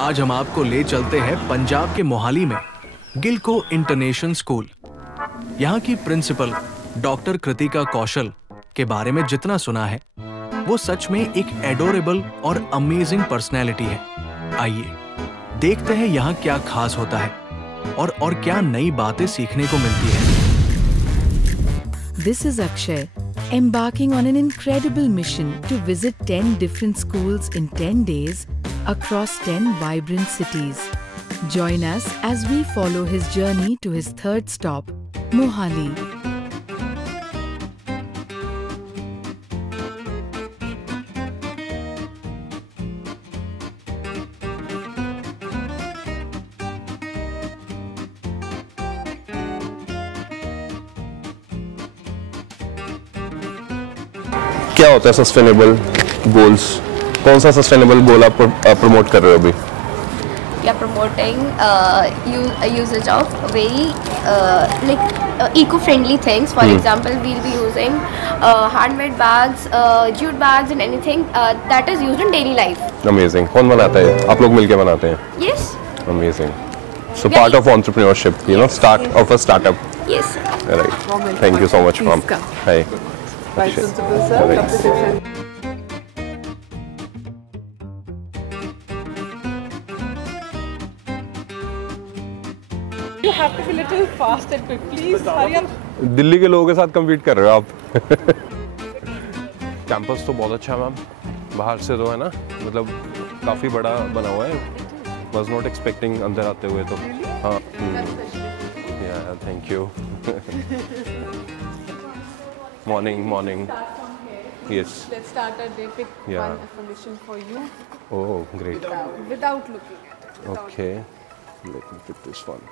आज हम आपको ले चलते हैं पंजाब के मोहाली में गिलको इंटरनेशनल स्कूल। यहाँ की प्रिंसिपल डॉक्टर कृतिका कौशल के बारे में जितना सुना है वो सच में एक एडोरेबल और अमेजिंग पर्सनैलिटी है। आइए देखते हैं यहाँ क्या खास होता है और क्या नई बातें सीखने को मिलती है। This is Akshay, embarking on an incredible mission to visit 10 different schools in 10 days across 10 vibrant cities. Join us as we follow his journey to his third stop, Mohali. क्या होता है सस्टेनेबल गोल्स? कौन सा sustainable गोल आप promote कर रहे हो अभी? We are promoting usage of very eco-friendly things. For example, we'll be using handmade bags, jute bags, and anything that is used in daily life. Amazing. कौन बनाता है? आप लोग मिलके बनाते हैं? Yes. Amazing. So part of entrepreneurship, you know, start of a startup. Yes. Right. Thank you so much, ma'am. Hi. Vice Principal, sir. Right. Dr. Dikshan. You have to be little fast and quick. Please hurry up. Delhi के लोगों के साथ compete कर रहे हो आप? Campus तो बहुत अच्छा है मैम, बाहर से तो है ना, मतलब काफ़ी बड़ा बना हुआ है। Was not expecting अंदर आते हुए तो हाँ। Yeah, thank you. Morning. Yes. Let's start our day. Pick Yeah. one affirmation for you Oh, great. without looking at it. Okay. Let me pick this one.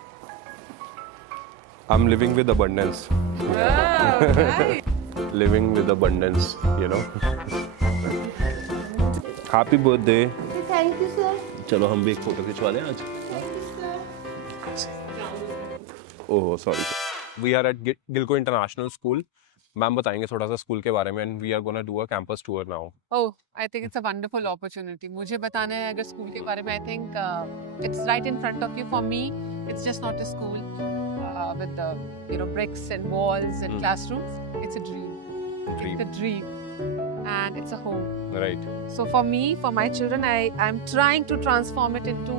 I'm living with abundance. Wow, nice. Living with abundance, you know. Happy birthday. Thank you, sir. चलो हम भी एक photo खिंचवा लें आज। Oh sorry. We are at Gilco international school. Ma'am बताएंगे थोड़ा सा स्कूल के बारे में and we are gonna do a campus tour now. Oh, I think it's a wonderful opportunity. मुझे बताना है अगर स्कूल के बारे में, I think it's right in front of you. For me, it's just not a school with the bricks and walls and classrooms. It's a dream. It's a dream, and it's a home. Right. So for me, for my children, I'm trying to transform it into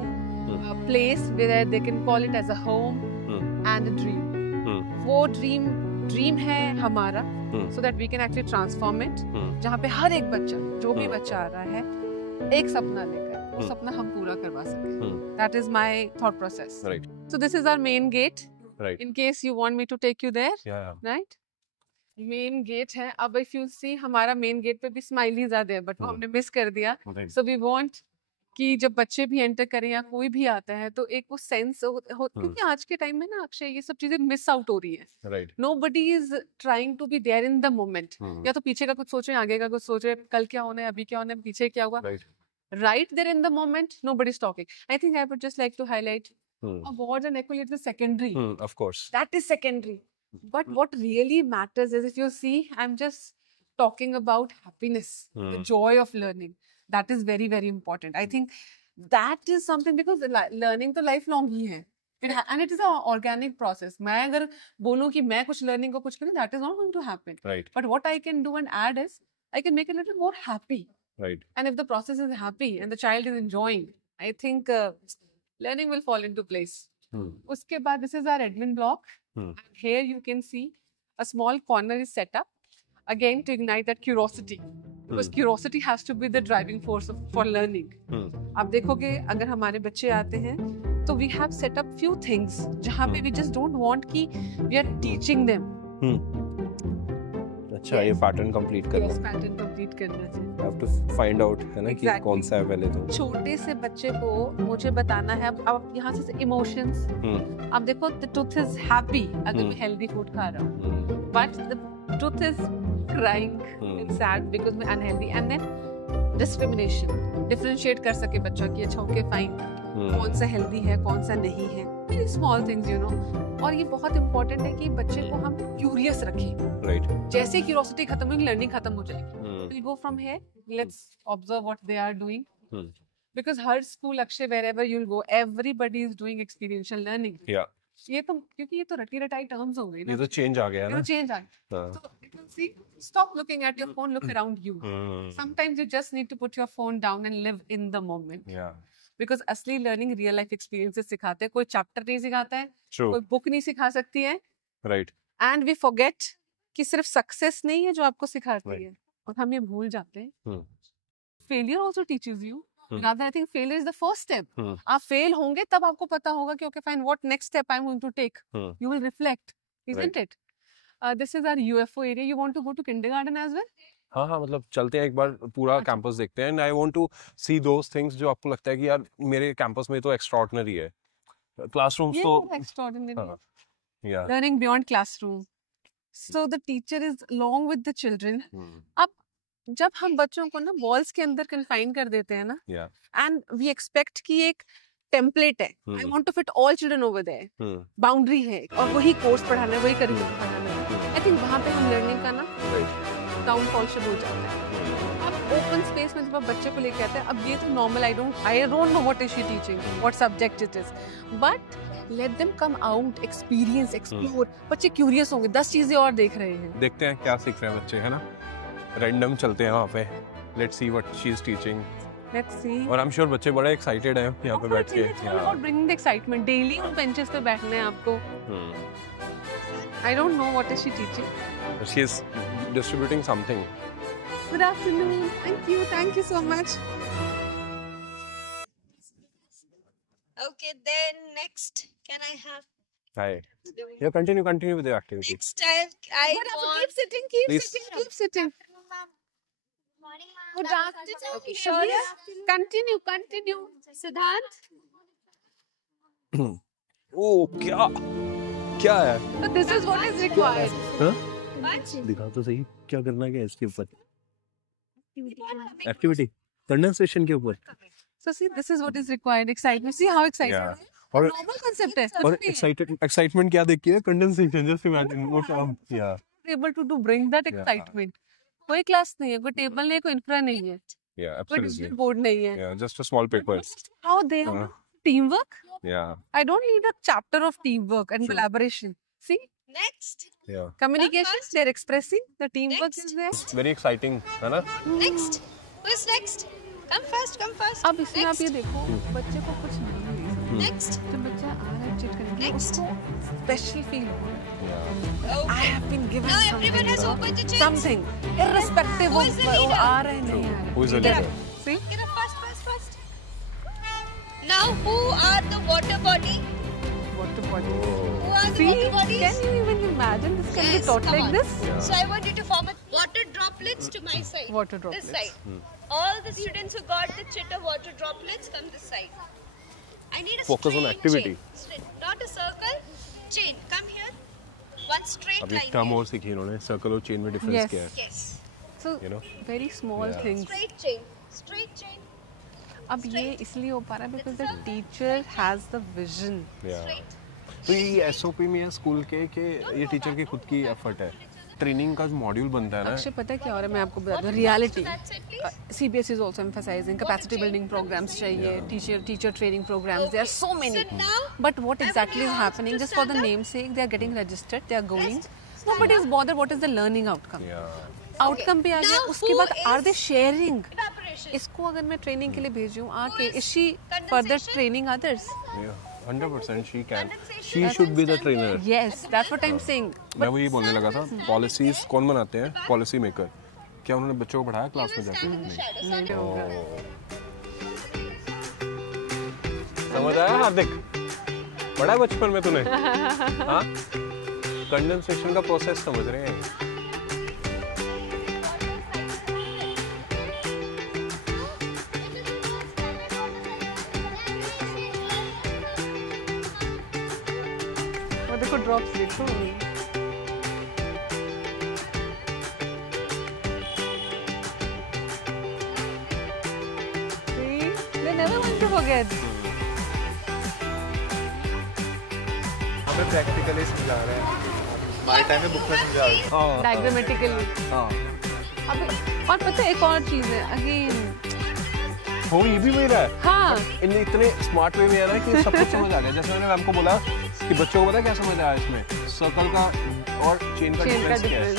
a place where they can call it as a home and a dream. वो dream है हमारा, so that we can actually transform it. जहाँ पे हर एक बच्चा, जो भी बच्चा आ रहा है, एक सपना लेकर वो सपना हम पूरा करवा सके. That is my thought process. Right. So this is our main gate. Right. In case you want me to take you there. Yeah. Right? Main gate है. अब इफ यू सी हमारा मेन गेट पे भी smileys आते हैं, but वो हमने miss कर दिया. सो वी वांट कि जब बच्चे भी एंटर करें या कोई भी आता है तो एक वो सेंस हो क्योंकि आज के टाइम में ना अक्षय ये सब चीजें मिस आउट हो रही है. Right. Nobody is trying to be there in the moment. या तो पीछे का कुछ सोच रहे हैं, आगे का कुछ सोच रहे हैं, कल क्या होना है, अभी क्या होना है, पीछे क्या हुआ. Right there in the moment, nobody's talking. I think I would just like to highlight awards and accolades is secondary. Of course. That is secondary. But what really matters is, if you see, I'm just talking about happiness, the joy of learning. That is very, very important. I think that is something, because learning तो lifelong ही है. And it is an organic process. मैं अगर बोलूँ कि मैं कुछ learning को कुछ करूँ, that is not going to happen. Right. But what I can do and add is, I can make it a little more happy. Right. And if the process is happy and the child is enjoying, I think learning will fall into place. उसके बाद this is our admin block. And here you can see a small corner is set up again to ignite that curiosity, because curiosity has to be the driving force for learning. आप देखोगे अगर हमारे बच्चे आते हैं तो we have set up few things जहाँ पे we just don't want कि we are teaching them. अच्छा, ये पैटर्न कंप्लीट करना है. पैटर्न कंप्लीट करना चाहिए. I have to find out है ना कि कौन सा है पहले तो. छोटे से बच्चे को मुझे बताना है. अब यहाँ से इमोशंस, अब देखो the tooth is happy अगर मैं हेल्दी फूड खा रहा हूँ, but the tooth is crying and sad because मैं unhealthy. And then discrimination, differentiate कर सके बच्चा कि अच्छा ओके फाइन, कौन सा हेल्दी है कौन सा नहीं है. Very small things you know. और ये बहुत इंपॉर्टेंट है कि बच्चे को हम क्यूरियस रखें. राइट. जैसे क्यूरियोसिटी खत्म होगी, लर्निंग खत्म हो जाएगी. We'll go from here. Let's observe what they are doing. Because her school Akshay wherever you'll go, everybody is doing experiential learning. Yeah. ये तो क्योंकि ये तो रटी रटाई terms हो गई ना. ये तो चेंज आ गया है ये ना. तो change आ गया. हाँ. So you can see, stop looking at your phone, look around you. Sometimes you just need to put your phone down and live in the moment. Yeah. Because असली learning real life experiences सिखाते हैं. कोई chapter नहीं सिखाता है. True. कोई book नहीं सिखा सकती है. Right. And we forget कि सिर्फ success नहीं है जो आपको सिखाती Right. है. और हम ये भूल जाते हैं. Hmm. Failure also teaches you. Hmm. Rather, I think failure is the first step. Hmm. आप fail होंगे तब आपको पता होगा कि okay fine, what next step I'm going to take. Hmm. You will reflect, isn't it? This is our UFO area. You want to go to kindergarten as well? हाँ हाँ, मतलब चलते हैं एक बार पूरा कैंपस देखते हैं. And I want to see those things जो आपको लगता है कि यार मेरे कैंपस में तो एक्स्ट्राऑर्डिनरी है. क्लासरूम्स ये तो extraordinary. हाँ, या Learning beyond classroom. So the teacher is along with the children. अब जब हम बच्चों को ना walls के अंदर confine कर देते हैं ना, या and we expect कि एक template है. I want to fit all children over there. Boundary है और वही course पढ़ाना है, वही curriculum पढ़ाना है. I think वहाँ पे हम learning का ना downfall शुरू हो जाता है. अब open space में जब आप बच्चे को लेके आते हैं, अब ये तो normal, I don't know what is she teaching, what subject it is, but let them come out, experience, explore. बच्चे curious होंगे, 10 चीजें और देख रहे हैं. देखते हैं क्या सीख रहे हैं बच्चे, है ना. रैंडम चलते हैं वहाँ पे. Let's see what she is teaching. Let's see. और आई एम श्योर बच्चे बड़े एक्साइटेड हैं यहाँ पे बैठ के. It's all about bringing the excitement. Daily उन benches पे बैठना है आपको. I don't know what is she teaching. She is distributing something. Good afternoon. Thank you so much. Okay, then next, can I have हाय. या continue with the activity. next? I want. Keep sitting. Please. Keep sitting. Morning, ma'am. Good afternoon. Okay, sure. Yes. Continue. Siddharth. ओ क्या है? So this is what is required. What? दिखा तो सही क्या करना है इसके ऊपर. एक्टिविटी कंडेंसेशन के ऊपर. So see, this is what is required. Excitement. See how excited Yeah. I am? और Normal concept है. और एक्साइटमेंट क्या देखी है? कंडेंसेशन. जस्ट इमेजिन वो टर्म. या Able to bring that Yeah. excitement. कोई क्लास नहीं है, कोई टेबल नहीं है, कोई इंफ्रा नहीं है, या कोई एब्सोल्युटली. डिजिटल बोर्ड नहीं है. या just a small paper. How they have teamwork? या I don't need a chapter of teamwork and collaboration. See, Next. या communication, they're expressing, the teamwork Next. is there. Very exciting है ना. Next. Who's next? Come first. अब इसमें आप ये देखो, बच्चे को कुछ नहीं है. Next. जब बच्चा आ रहा है चिट करने के लिए, Next. उसको स्पेशल फील हो रहा है. I Okay. have been given Now everyone has something. opened the chairs. Something. Irrespective Who of is the वो leader? आ रहे हैं नहीं आ रहे. Who is the Leader. leader? See? Get up first. Now, who are the water body? Water body. Who are the See? water bodies? Can you even imagine this can be Yes, taught come like on. this? So I want you to form a water droplets to my side. Water droplets. This side. All the students who got the chitta water droplets come this side. I need a Focus on straight activity. chain. Straight. Not a circle. Chain. Come here. One straight अभी line. Term here. और सीखी इन्होंने. Circle और chain में difference Yes. क्या है? Yes. So You know? very small Yeah. things. Straight chain. Straight chain. अब ये इसलिए हो पा रहा है because the teacher has the vision. या Straight. तो ये एसओपी में है स्कूल के कि ये टीचर की खुद की एफर्ट है. ट्रेनिंग का जो मॉड्यूल बनता है ना. अक्षय पता है क्या हो रहा है मैं आपको बता दूं reality. That side, please. CBSE is also emphasizing capacity building programs चाहिए, teacher training programs. There are so many. So now, But what exactly is gonna ask happening? to Just for the stand up. name's sake, they are getting registered. They are going. Nobody is bothered. What is the learning outcome? या Outcome पे आ गया. Now उसके who बाद are they is- sharing? evaporation. इसको अगर मैं training के लिए भेजूं आके is is she further condensation? training others? 100% she can. Condensation. She should be the trainer. Yes, that's what I'm saying. मैं वो ये बोलने लगा था. पॉलिसीज कौन बनाते हैं? Policy maker. क्या उन्होंने बच्चों को पढ़ाया क्लास में जाके? Stand in the नहीं. shadow. Stand in समझ आया हार्दिक? पढ़ा है बचपन में तूने? हाँ? कंडेंसेशन का प्रोसेस समझ रहे हैं. और देखो ड्रॉप्स देखो. See? They never want to forget. हमें प्रैक्टिकली समझा रहे हैं. हमारे टाइम में बुक में समझा रहे हैं. Diagrammatically. हाँ. अभी और पता है एक और चीज है अगेन हो ये भी वही रहा है। हाँ इनने इतने स्मार्ट वे में है ना कि सब कुछ समझ आ गया। जैसे मैंने मैम को बोला कि बच्चों को पता क्या समझ आया इसमें, सर्कल का और चेन का डिफरेंस क्या है।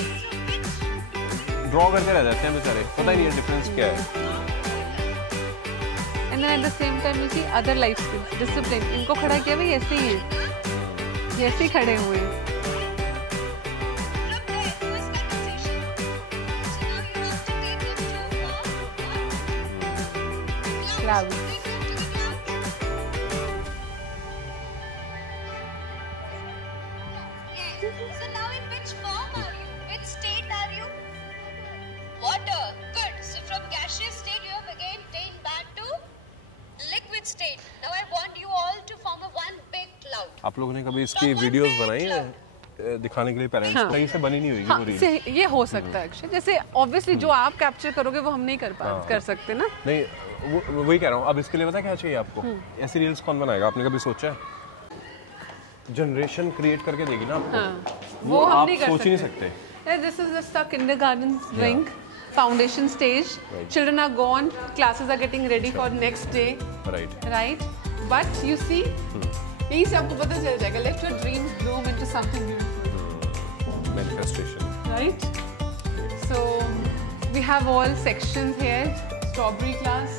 ड्रॉ करते रह जाते हैं बेचारे, पता ही नहीं है डिफरेंस क्या है। And then at the same time you see other life skills, discipline. इनको खड़ा किया भाई ऐसे ही है, ये ऐसे ही खड़े हुए हैं। Clouds. So now in which form are you? Which state are you? Water. Good. So from gaseous state you have again taken back to liquid state. Now I want you all to form a one big cloud. आप लोगों ने कभी इसकी videos बनाई है दिखाने के लिए पेरेंट्स? हाँ। कहीं से बनी नहीं होगी हाँ, वो रील। ये हो सकता है अक्षय, जैसे ऑब्वियसली जो आप कैप्चर करोगे वो हम नहीं कर सकते ना। नहीं वही कह रहा हूँ। अब इसके लिए पता क्या चाहिए आपको? ऐसी रील्स कौन बनाएगा? आपने कभी सोचा है? जनरेशन क्रिएट करके देगी ना आपको। हाँ, वो हम आप नहीं कर सोच ही नहीं सकते। सकते। This is just a kindergarten drink, foundation stage. Children are gone, classes are getting ready for next day. Right? But you see, यही से आपको पता चल जाएगा. Let your dreams bloom into something beautiful. Manifestation. Right? So we have all sections here. Strawberry class.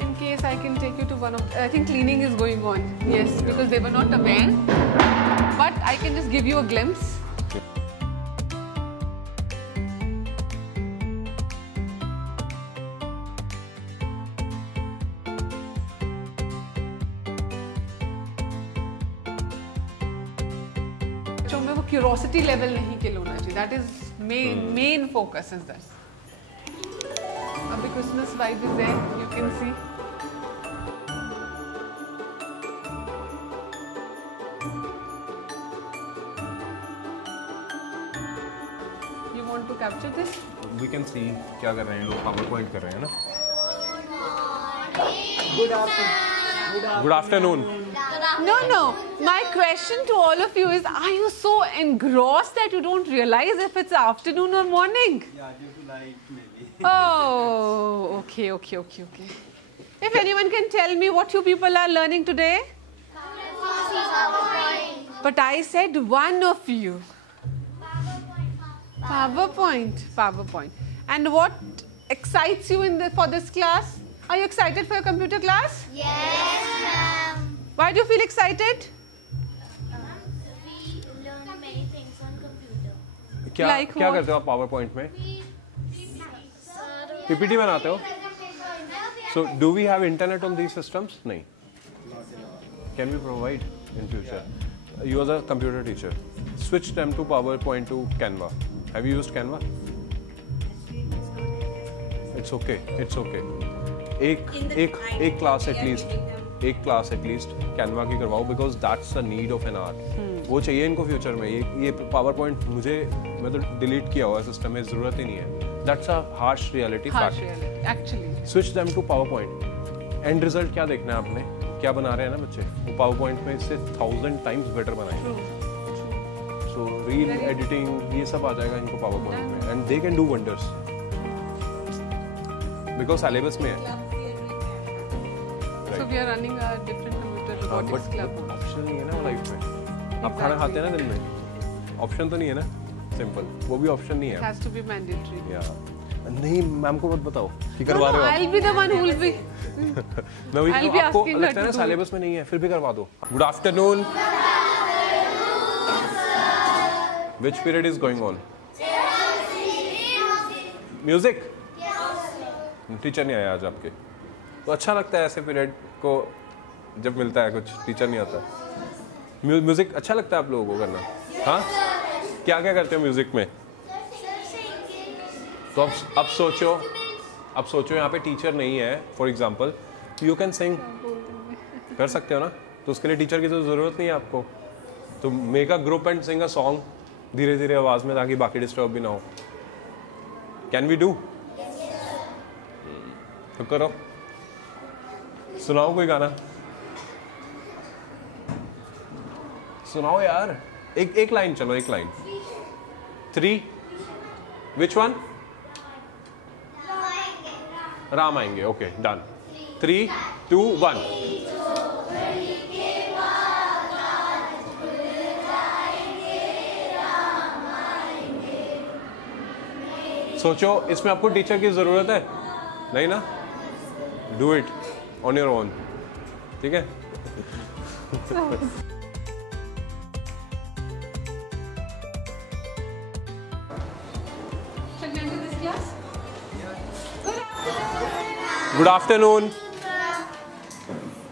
In case I can take you to one of, I think cleaning is going on. Yes, because they were not aware. But I can just give you a glimpse. बच्चों में वो curiosity level नहीं kill होना चाहिए. That is main focus is that. अभी Christmas vibe is there, you can see. You want to capture this? We can see क्या कर रहे हैं लोग. पावर पॉइंट कर रहे हैं ना. Good afternoon. No. My question to all of you is, are you so engrossed that you don't realize if it's afternoon or morning? Yeah, due to light maybe. Oh, okay. If anyone can tell me what you people are learning today? But I said one of you. PowerPoint. And what excites you for this class? Are you excited for your computer class? Yes, ma'am. Why do you feel excited? We learn many things on computer. क्या Like क्या what? करते हो आप power point में? PPT बनाते हो? So do we have internet on these systems? नहीं. Can we provide in future? You are the computer teacher. Switch them to PowerPoint to Canva. Have you used Canva? It's okay. एक class at least Canva की करवाओ, because that's the need of an art. वो चाहिए इनको future में. ये power point मैं तो डिलीट किया हुआ सिस्टम में, ज़रूरत ही नहीं है. That's a harsh reality fact. Actually. Switch them to power point. And result क्या देखना है आपने? क्या बना रहे हैं ना बच्चे, वो पावर पॉइंट में इससे 1000 टाइम्स बेटर बनाएंगे. सो रील एडिटिंग ये सब आ जाएगा इनको पावर पॉइंट में, and they can do wonders because syllabus में है. So we are running a different computer robotics club. Option नहीं है ना लाइफ में. आप खाना खाते हैं ना दिन में, ऑप्शन तो नहीं है ना. सिंपल, वो भी ऑप्शन नहीं It है. has to be mandatory. या नहीं, मैम को मत बताओ कि करवा No, रहे हो I'll be the one who will be. मैं वही I'll be आपको asking her लगता है ना to do सिलेबस में नहीं है, फिर भी करवा दो. Good afternoon. Which period is going on? Music. Teacher नहीं आया आज आपके, तो अच्छा लगता है ऐसे पीरियड को जब मिलता है कुछ टीचर नहीं आता. म्यूजिक अच्छा लगता है आप लोगों को करना? हाँ, क्या क्या करते हो म्यूजिक में? तो अब सोचो यहाँ पे टीचर नहीं है for example, you can sing. कर सकते हो ना, तो उसके लिए टीचर की तो ज़रूरत नहीं है आपको. तो make a group and Singh a song धीरे धीरे आवाज़ में, ताकि बाकी डिस्टर्ब भी ना हो. Can we do? तो करो, सुनाओ कोई गाना. सुनाओ यार, एक लाइन. चलो एक लाइन. 3. Which one? राम आएंगे. Okay done. 3, 2, 1. सोचो इसमें आपको टीचर की जरूरत है? नहीं ना? Do it on your own. ठीक है? Good afternoon.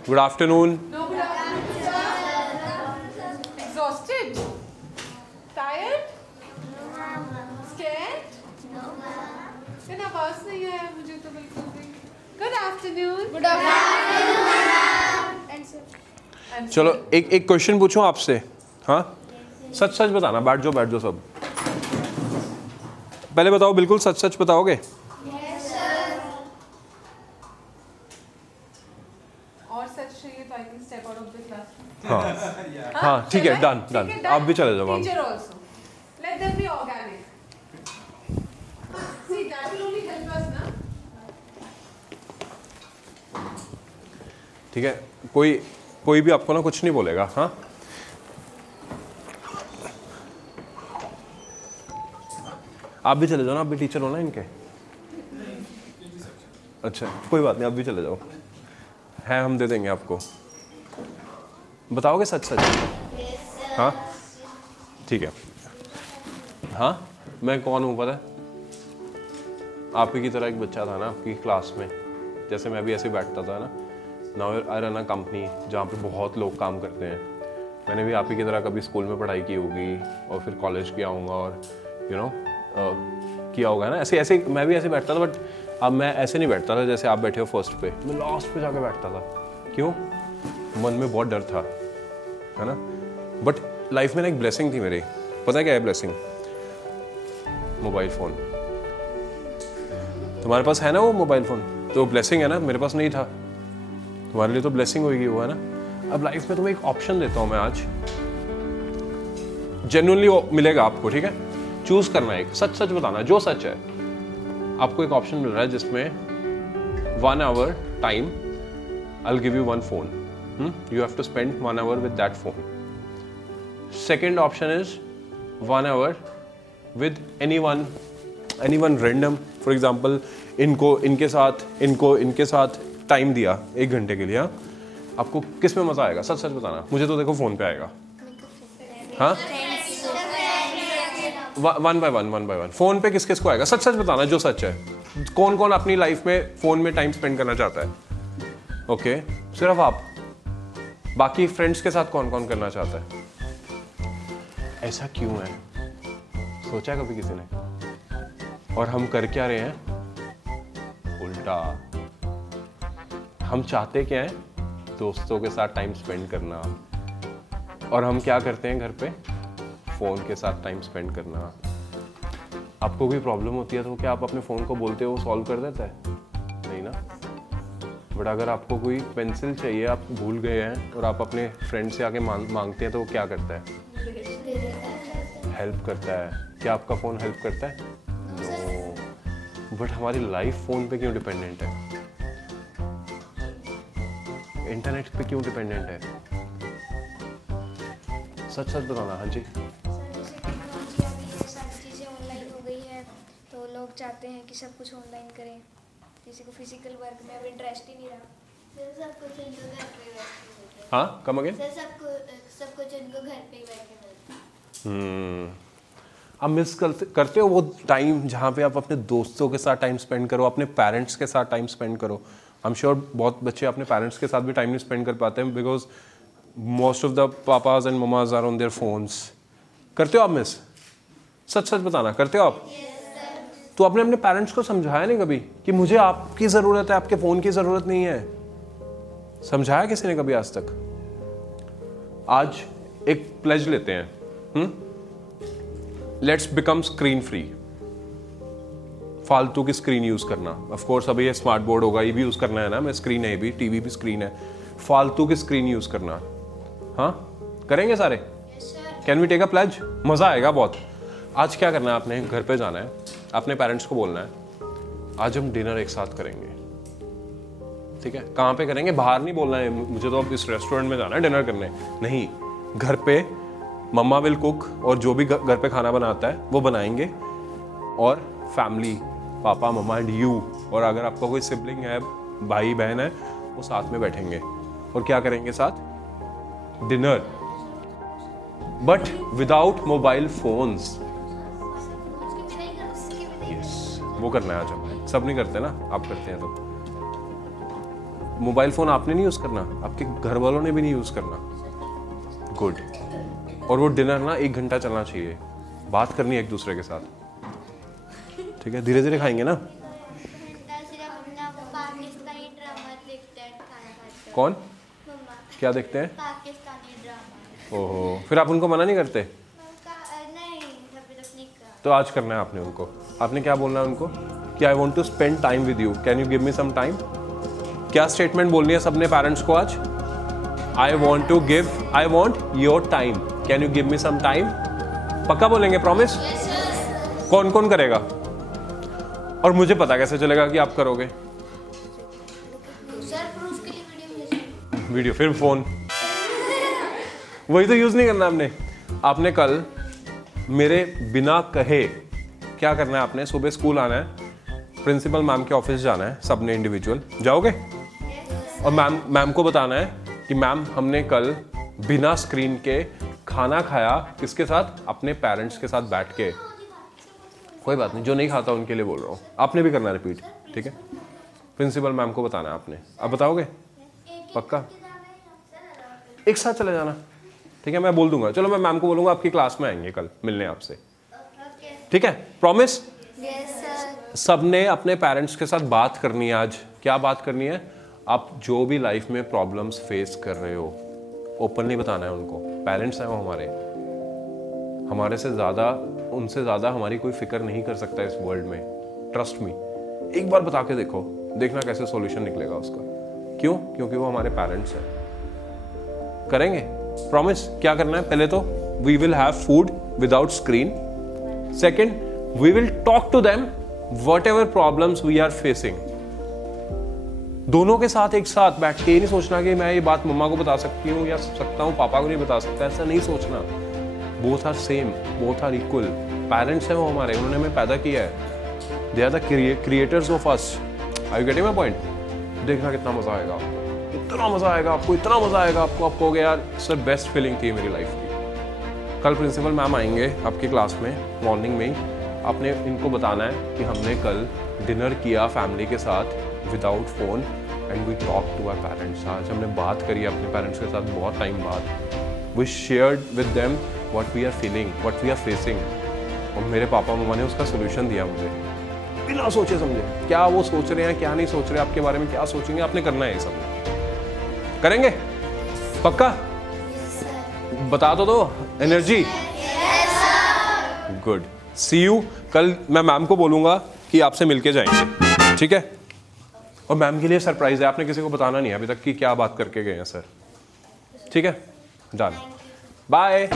Good afternoon. No, good afternoon. Exhausted? Tired? Scared? Then आवाज नहीं है मुझे तो बिल्कुल भी. Good afternoon. Good afternoon. चलो एक क्वेश्चन पूछूं आपसे. हाँ, सच सच बताना. बैठ जाओ सब. पहले बताओ, बिल्कुल सच सच बताओगे? और सच चाहिए तो I can step out of the class. हाँ ठीक है. डन. आप भी चले जाओ. Teacher also. Let them be organic. See, that will only help us, na? ठीक है. कोई भी आपको ना कुछ नहीं बोलेगा. हाँ, आप भी चले जाओ ना. आप भी टीचर हो ना इनके. अच्छा कोई बात नहीं, आप भी चले जाओ. है, हम दे देंगे आपको. बताओगे सच सच? हाँ ठीक है. हाँ, मैं कौन हूँ पता है? आप ही की तरह एक बच्चा था ना आपकी क्लास में. जैसे मैं भी ऐसे बैठता था ना. Now I run a company जहाँ पे बहुत लोग काम करते हैं. मैंने भी आप ही की तरह कभी स्कूल में पढ़ाई की होगी और फिर कॉलेज किया होगा और किया होगा ना. ऐसे मैं भी ऐसे बैठता था. बट अब मैं ऐसे नहीं बैठता था जैसे आप बैठे हो फर्स्ट पे. मैं लास्ट पे जाके बैठता था. क्यों? मन में बहुत डर था, है ना. बट लाइफ में ना एक ब्लेसिंग थी मेरी. पता है क्या है ब्लेसिंग? Mobile phone. तुम्हारे पास है ना वो मोबाइल फ़ोन, तो ब्लेसिंग है ना. मेरे पास नहीं था. तुम्हारे लिए तो ब्लेसिंग होगी वो, है ना. अब लाइफ में तुम्हें एक ऑप्शन देता हूँ मैं आज. जेन्युइनली मिलेगा आपको. ठीक है, चूज करना है. एक सच सच बताना, जो सच है. आपको एक ऑप्शन मिल रहा है जिसमें 1 hour time. I'll give you one phone. You have to spend 1 hour with that phone. Second option is 1 hour with anyone random. For example, इनके साथ टाइम दिया 1 घंटे के लिए. हाँ, आपको किस में मजा आएगा? सच सच बताना. मुझे तो देखो फोन पे आएगा. हाँ, 1 by 1. फोन पे किस किस को आएगा? सच सच बताना, जो सच है. कौन कौन अपनी लाइफ में फोन में टाइम स्पेंड करना चाहता है? ओके, सिर्फ आप. बाकी फ्रेंड्स के साथ कौन कौन करना चाहता है? ऐसा क्यों है? सोचा कभी किसी ने? और हम कर क्या रहे हैं? उल्टा. हम चाहते क्या है? दोस्तों के साथ टाइम स्पेंड करना. और हम क्या करते हैं घर पे? फोन के साथ टाइम स्पेंड करना. आपको भी प्रॉब्लम होती है तो क्या आप अपने फोन को बोलते हो सॉल्व कर देता है? नहीं ना. बट अगर आपको कोई पेंसिल चाहिए, आप भूल गए हैं और आप अपने फ्रेंड से आके मांगते हैं तो वो क्या करता है? हेल्प करता है. क्या आपका फ़ोन हेल्प करता है? नो. बट हमारी लाइफ फ़ोन पे क्यों डिपेंडेंट है? इंटरनेट पे क्यों डिपेंडेंट है? सच सच बताना. हाँ जी. सारी चीज़ें ऑनलाइन हो गई है तो लोग चाहते हैं कि सब कुछ ऑनलाइन करें. किसी को फिजिकल वर्क में अब इंटरेस्ट ही नहीं रहा. सब कुछ उनको घर पे बैठ के. हाँ, कम अगेन. सब कुछ उनको घर पे ही बैठ के. आप मिस करते हो वो टाइम जहाँ पे आप अपने दोस्तों के साथ टाइम स्पेंड करो, अपने पेरेंट्स के साथ टाइम स्पेंड करो. आई एम श्योर बहुत बच्चे अपने पेरेंट्स के साथ भी टाइम नहीं स्पेंड कर पाते हैं because most of the papas and mamas are on their phones. करते हो आप मिस? सच सच बताना, करते हो आप? तो आपने अपने पेरेंट्स को समझाया नहीं कभी कि मुझे आपकी ज़रूरत है, आपके फ़ोन की ज़रूरत नहीं है? समझाया किसी ने कभी आज तक? आज एक प्लेज लेते हैं. Let's become screen free. फालतू की स्क्रीन यूज़ करना. ऑफ कोर्स अभी ये स्मार्ट बोर्ड होगा, ये भी यूज़ करना है ना. मैं स्क्रीन है, ये भी टीवी भी स्क्रीन है. फालतू की स्क्रीन यूज़ करना. हाँ, करेंगे सारे? Can we take a pledge? मज़ा आएगा बहुत. आज क्या करना है आपने? घर पे जाना है, अपने पेरेंट्स को बोलना है आज हम डिनर एक साथ करेंगे. ठीक है, कहाँ पे करेंगे? बाहर नहीं बोलना है मुझे तो अब इस रेस्टोरेंट में जाना है डिनर करने, नहीं, घर पे मम्मा विल कुक, और जो भी घर पे खाना बनाता है वो बनाएंगे, और फैमिली, पापा मम्मा एंड यू, और अगर आपका कोई सिबलिंग है, भाई बहन है, वो साथ में बैठेंगे और क्या करेंगे? साथ dinner, but without mobile phones. Yes, वो करना है आज हमें। सब नहीं करते ना, आप करते हैं तो। मोबाइल फोन आपने नहीं यूज करना, आपके घर वालों ने भी नहीं यूज करना। गुड। और वो डिनर ना 1 घंटा चलना चाहिए, बात करनी है एक दूसरे के साथ, ठीक है? धीरे धीरे खाएंगे ना। कौन? क्या देखते हैं? ओहो, फिर आप उनको मना नहीं करते? तो आज करना है आपने उनको। आपने क्या बोलना है उनको कि I want to spend time with you, can you give me some time? क्या स्टेटमेंट बोलनी है सबने पेरेंट्स को आज? I want your time, can you give me some time? पक्का बोलेंगे? प्रॉमिस? कौन कौन करेगा? और मुझे पता कैसे चलेगा कि आप करोगे? वीडियो, फिर फोन, वही तो यूज नहीं करना हमने। आपने कल मेरे बिना कहे क्या करना है? आपने सुबह स्कूल आना है, प्रिंसिपल मैम के ऑफिस जाना है, सबने इंडिविजुअल जाओगे, और मैम को बताना है कि मैम हमने कल बिना स्क्रीन के खाना खाया, किसके साथ? अपने पेरेंट्स के साथ बैठ के। कोई बात नहीं, जो नहीं खाता उनके लिए बोल रहा हूँ, आपने भी करना रिपीट, ठीक है? प्रिंसिपल मैम को बताना है आपने। अब बताओगे? पक्का? एक साथ चले जाना, ठीक है? मैं बोल दूंगा, चलो मैं मैम को बोलूंगा आपकी क्लास में आएंगे कल मिलने आपसे, ठीक है? प्रॉमिस? सबने अपने पेरेंट्स के साथ बात करनी है आज। क्या बात करनी है? आप जो भी लाइफ में प्रॉब्लम्स फेस कर रहे हो, ओपनली बताना है उनको। पेरेंट्स हैं वो हमारे से ज़्यादा, उनसे ज़्यादा हमारी कोई फिक्र नहीं कर सकता इस वर्ल्ड में, ट्रस्ट मी। एक बार बता के देखो, देखना कैसे सॉल्यूशन निकलेगा उसका। क्यों? क्योंकि वो हमारे पेरेंट्स हैं। करेंगे? प्रॉमिस? क्या करना है? पहले तो we will have food without screen. Second, we will talk to them whatever problems we are facing. दोनों के साथ एक साथ बैठ के, ये नहीं सोचना कि मैं ये बात मम्मा को बता सकती हूँ या सकता हूँ, पापा को नहीं बता सकता, ऐसा नहीं सोचना। Both are same, both are equal. Parents हैं वो हमारे, उन्होंने हमें पैदा किया है, they are the creators of us. Are you getting my point? देखना कितना मजा आएगा आपको, इतना मजा आएगा आपको, इतना मजा आएगा आपको, आप कहोगे यार सर बेस्ट फीलिंग थी मेरी लाइफ की। कल प्रिंसिपल मैम आएंगे आपकी क्लास में मॉर्निंग में ही। आपने इनको बताना है कि हमने कल डिनर किया फैमिली के साथ without phone and we talk to our parents. आज हमने बात करी अपने पेरेंट्स के साथ बहुत टाइम बाद। We shared with them what we are feeling, what we are facing, और मेरे पापा मम्मा ने उसका सोल्यूशन दिया मुझे बिना सोचे समझे। क्या वो सोच रहे हैं, क्या नहीं सोच रहे, आपके बारे में क्या सोचेंगे, आपने करना है ये सब। करेंगे? पक्का? बता तो दो एनर्जी। गुड। C you. कल मैं मैम को बोलूंगा कि आपसे मिलके जाएंगे, ठीक है? और मैम के लिए सरप्राइज है, आपने किसी को बताना नहीं है अभी तक कि क्या बात करके गए हैं सर, ठीक है? डन। बाय।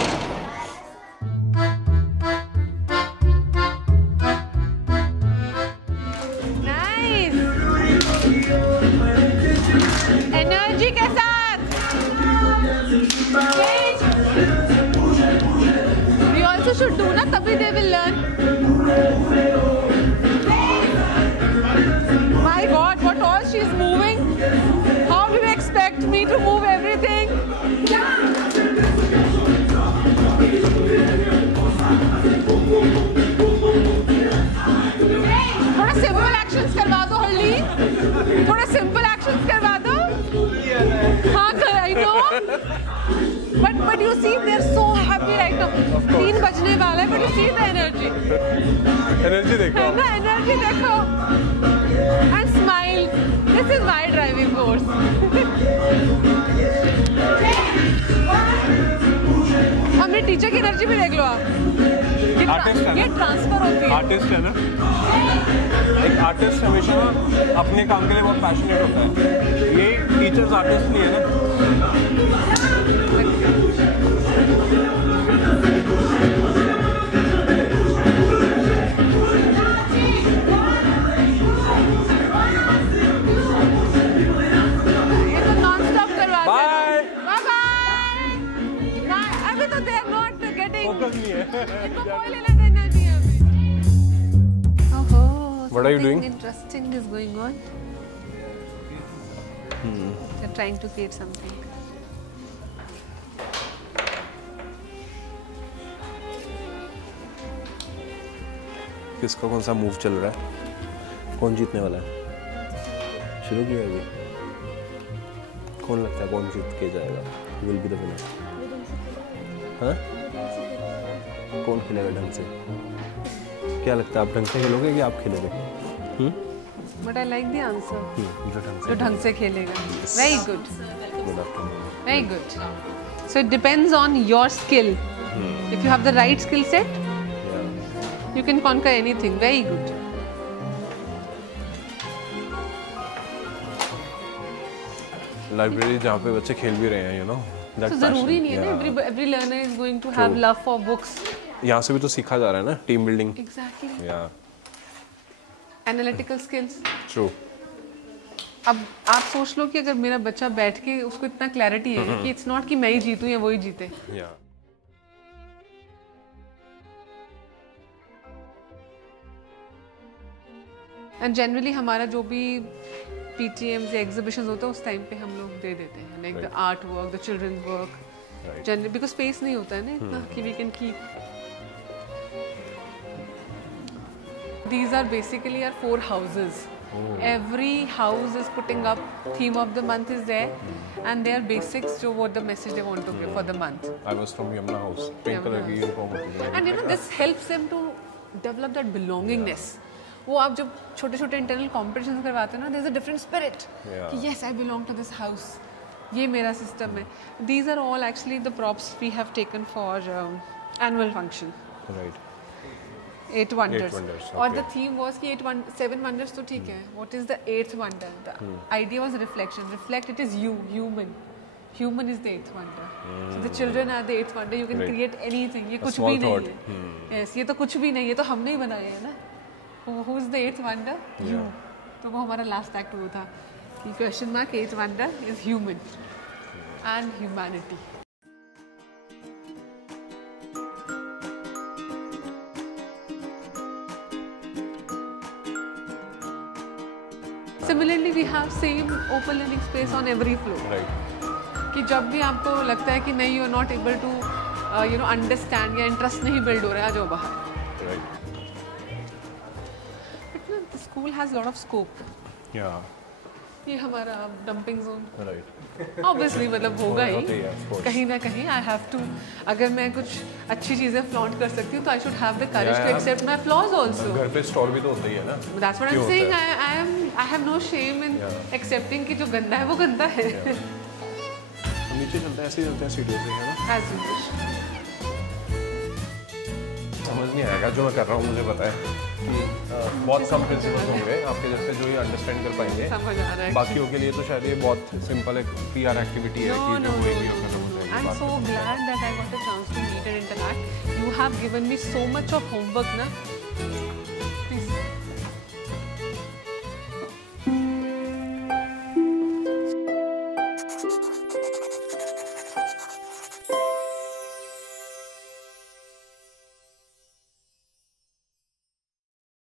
एनर्जी के साथ we also should do ना, तभी they will learn. My God, what all she is moving. How do you expect me to move everything? थोड़ा सिंपल एक्शंस करवा दो हर्ली, थोड़ा सिंपल एक्शंस करवा दो। हाँ I know, but you see they're so happy right now. 3 बजने वाला है, but you see the energy. Energy देखो, है ना? एनर्जी देखो, and smile. This is my driving force. अपने टीचर की एनर्जी भी देख लो आप, ये ट्रांसफर होती है। आर्टिस्ट है ना, एक आर्टिस्ट हमेशा अपने काम के लिए बहुत पैशनेट होता है। ये टीचर्स आर्टिस्ट नहीं है ना। इनको कोई लेना देना नहीं है अभी। ओहो, What are you doing? Interesting is going on. They're trying to create something. किसका कौन सा मूव चल रहा है? कौन जीतने वाला है? शुरू किया अभी? कौन लगता है कौन जीत के जाएगा? Will be the winner. हाँ? कौन खेलेगा ढंग से? क्या लगता है आप ढंग से खेलोगे कि आप खेलोगे? But I like the answer. जो ढंग से खेलेगा. Very good. Good afternoon. Very good. So it depends on your skill. If you have the right skill set, you can conquer anything. Very good. Library जहाँ पे बच्चे खेल भी रहे हैं, you know. So जरूरी नहीं है ना. Every learner is going to have love for books. यहाँ से भी तो सीखा जा रहा है ना, team building. Exactly. Yeah. Analytical skills. True. अब आप सोच लो कि अगर मेरा बच्चा बैठ के उसको इतना क्लैरिटी है कि इट्स नॉट कि मैं ही जीतूं या वो ही जीते. Yeah. एंड जनरली हमारा जो भी PTMs या एग्जीबिशंस होता है उस टाइम पे हम लोग दे देते हैं, like the art work, the childrens work, generally because space नहीं होता है ना इतना कि we can keep. These are basically our 4 houses. Every house is putting up theme of the month is there, and their basics to what the message they want to give for the month. I was from Yamuna House. Pink color की uniform होती है. And you know this helps them to develop that belongingness. वो आप जब छोटे-छोटे internal competitions करवाते हैं ना, there's a different spirit. कि yes, I belong to this house. ये मेरा system है. These are all actually the props we have taken for annual function. Right. 8 wonders. और the okay. theme was कि 7 wonders तो ठीक है. What is the 8th wonder? The idea was reflection. Reflect, it is you, human. Human is the 8th wonder. So the children are the 8th wonder. You can create anything. ये कुछ भी नहीं है. Yes, ये तो कुछ भी नहीं है. ये तो हमने ही बनाया है ना. Who is the 8th wonder? You. तो वो हमारा last act वो था कि question mark 8th wonder is human and humanity. Similarly, we have same open learning space on every floor. Right. कि जब भी आपको लगता है कि नहीं you are not able to understand या interest नहीं build हो रहा है, आ जाओ बाहर. Right. But no, the school has lot of scope. Yeah. ये हमारा dumping zone. Right. Obviously मतलब होगा ही. होते ही है, of course. कहीं ना कहीं I have to. अगर मैं कुछ अच्छी चीजें flaunt कर सकती हूँ तो I should have the courage to accept my flaws also. घर पे स्टोर भी तो होता ही है ना. That's what I'm saying. I have no shame in accepting कि जो गंदा है वो गंदा है. नीचे चलते हैं, ऐसे ही चलते हैं सीढ़ियों से, है ना? As you wish. समझ नहीं आएगा जो मैं कर रहा हूँ, मुझे पता है कि बहुत कम प्रिंसिपल्स होंगे आपके जैसे जो ये अंडरस्टैंड कर पाएंगे. समझ आ रहा है. बाकियों के लिए तो शायद ये बहुत सिंपल एक PR एक्टिविटी है कि जो होएगी और खत्म हो जाएगी. I'm so glad that I got a chance to meet and interact. You have given me so much of homework, na.